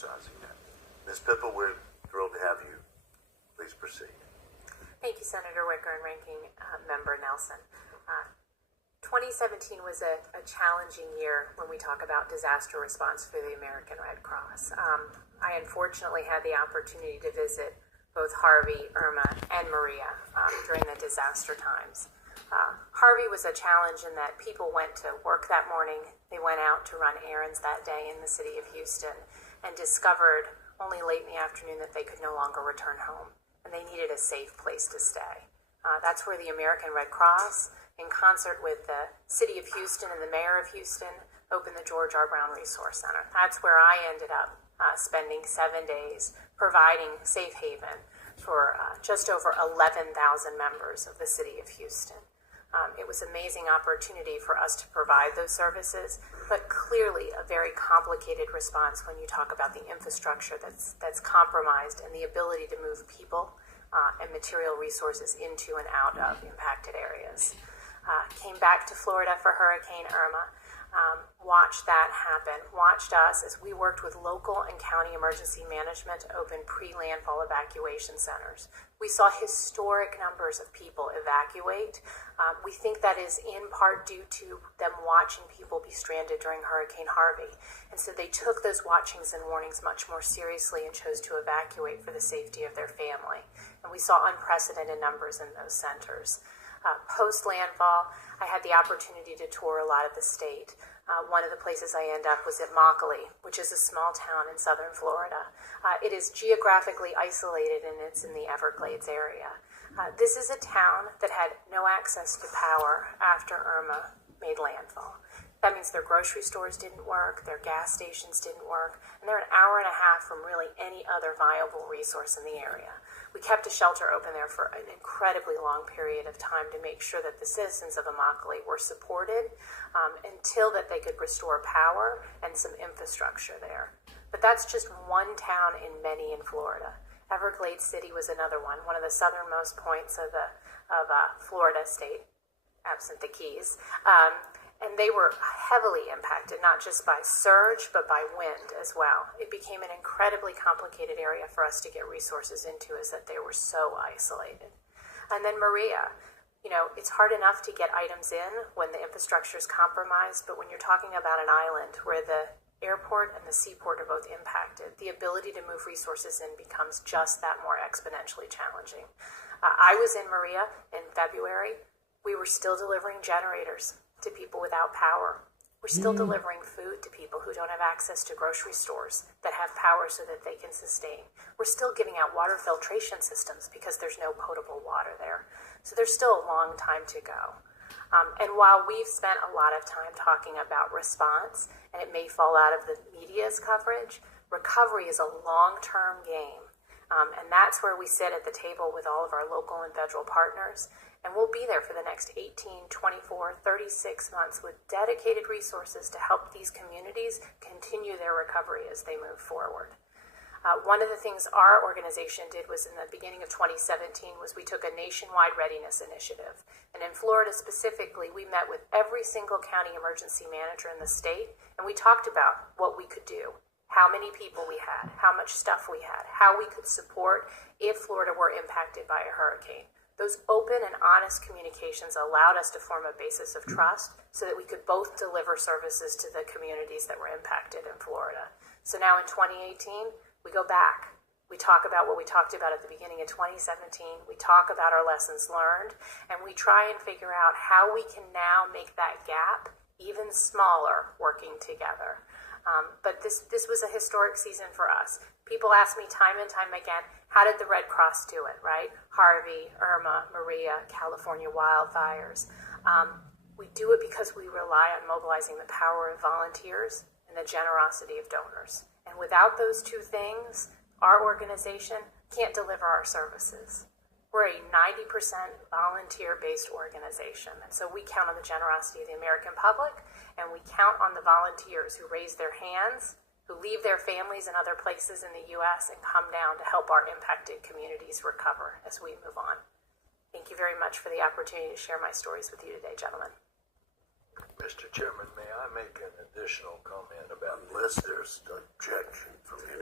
emphasizing that. Ms. Pipa, we're thrilled to have you. Please proceed. Thank you, Senator Wicker and Ranking Member Nelson. 2017 was a challenging year when we talk about disaster response for the American Red Cross. I unfortunately had the opportunity to visit both Harvey, Irma, and Maria during the disaster times. Harvey was a challenge in that people went to work that morning, they went out to run errands that day in the city of Houston, and discovered only late in the afternoon that they could no longer return home, and they needed a safe place to stay. That's where the American Red Cross, in concert with the City of Houston and the Mayor of Houston, opened the George R. Brown Resource Center. That's where I ended up spending 7 days providing safe haven for just over 11,000 members of the City of Houston. It was an amazing opportunity for us to provide those services, but clearly a very complicated response when you talk about the infrastructure that's compromised and the ability to move people and material resources into and out of impacted areas. Came back to Florida for Hurricane Irma, watched that happen, watched us as we worked with local and county emergency management to open pre-landfall evacuation centers. We saw historic numbers of people evacuate. We think that is in part due to them watching people be stranded during Hurricane Harvey. And so they took those watchings and warnings much more seriously and chose to evacuate for the safety of their family. And we saw unprecedented numbers in those centers. Post-landfall, I had the opportunity to tour a lot of the state. One of the places I ended up was at Immokalee, which is a small town in southern Florida. It is geographically isolated and it's in the Everglades area. This is a town that had no access to power after Irma made landfall. That means their grocery stores didn't work, their gas stations didn't work, and they're an hour and a half from really any other viable resource in the area. We kept a shelter open there for an incredibly long period of time to make sure that the citizens of Immokalee were supported until that they could restore power and some infrastructure there. But that's just one town in many in Florida. Everglades City was another one of the southernmost points of Florida state, absent the Keys. And they were heavily impacted, not just by surge, but by wind as well. It became an incredibly complicated area for us to get resources into, is that they were so isolated. And then Maria, it's hard enough to get items in when the infrastructure is compromised, but when you're talking about an island where the airport and the seaport are both impacted, the ability to move resources in becomes just that more exponentially challenging. I was in Maria in February. We were still delivering generators to people without power. We're still delivering food to people who don't have access to grocery stores that have power so that they can sustain. We're still giving out water filtration systems because there's no potable water there. So there's still a long time to go. And while we've spent a lot of time talking about response, and it may fall out of the media's coverage, recovery is a long-term game. And that's where we sit at the table with all of our local and federal partners. And we'll be there for the next 18, 24, 36 months with dedicated resources to help these communities continue their recovery as they move forward. One of the things our organization did was in the beginning of 2017 was we took a nationwide readiness initiative. And in Florida specifically, we met with every single county emergency manager in the state, and we talked about what we could do, how many people we had, how much stuff we had, how we could support if Florida were impacted by a hurricane. Those open and honest communications allowed us to form a basis of trust so that we could both deliver services to the communities that were impacted in Florida. So now in 2018, we go back. We talk about what we talked about at the beginning of 2017. We talk about our lessons learned, and we try and figure out how we can now make that gap even smaller working together. But this was a historic season for us. People ask me time and time again, how did the Red Cross do it, right? Harvey, Irma, Maria, California wildfires. We do it because we rely on mobilizing the power of volunteers and the generosity of donors. And without those two things, our organization can't deliver our services. We're a 90% volunteer-based organization. And so we count on the generosity of the American public, and we count on the volunteers who raise their hands, who leave their families in other places in the U.S. and come down to help our impacted communities recover as we move on. Thank you very much for the opportunity to share my stories with you today, gentlemen. Mr. Chairman, may I make an additional comment about this? There's objection from you.